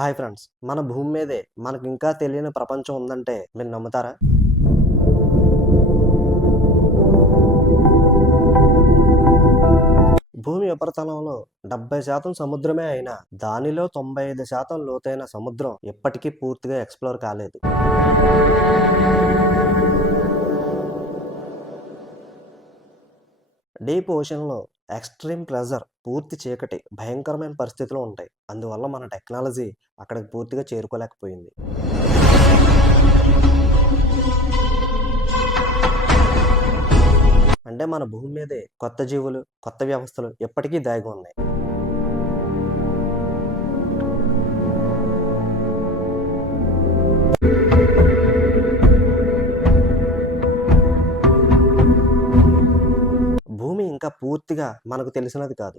Hi friends! మన భూమి మీదే మనకింకా తెలియని ప్రపంచం ఉందంటే మీరు నమ్ముతారా? భూమి ఉపరితలంలో 70% సముద్రమే అయినా దానిలో 95% లోతైన సముద్రం ఇప్పటికీ పూర్తిగా ఎక్స్‌ప్లోర్ కాలేదు. డీప్ ఓషన్‌లో ఎక్స్‌ట్రీమ్ ప్రెషర్, పూర్తి చీకటి, భయంకరమైన పరిస్థితులు ఉంటాయి. అందువల్ల మన టెక్నాలజీ అక్కడికి పూర్తిగా చేరుకోలేకపోయింది. అంటే మన భూమి మీదే కొత్త జీవులు, కొత్త వ్యవస్థలు ఇప్పటికీ దాగి ఉన్నాయి. భూమి ఇంకా పూర్తిగా మనకు తెలిసినది కాదు.